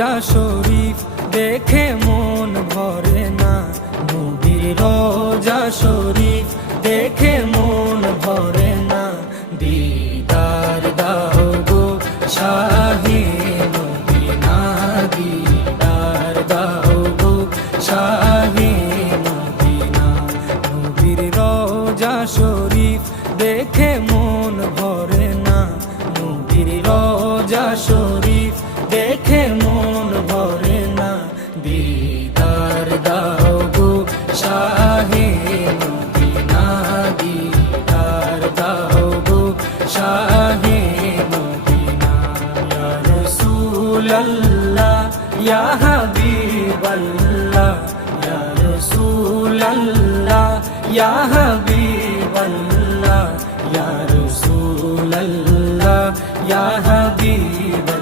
রোজা শরীফ দেখে মন ভরে না, নবীর রোজা শরীফ দেখে মন ভরে না। দিদার দাও গো শাহে মদিনা, দিদার দাও গো শাহে মদিনা। নবীর রোজা শরীফ দেখে মন ভরে না, নবীর রোজা শরীফ দেখে মন ভরে না। দিদার দাও গো শাহে মদিনা, দিদার দাও গো শাহে মদিনা। ইয়া রাসূলাল্লাহ ইয়া হাবিবাল্লাহ, ইয়া রাসূলাল্লাহ ইয়া হাবিবাল্লাহ, ইয়া রাসূলাল্লাহ ইয়া হাবিবাল্লাহ।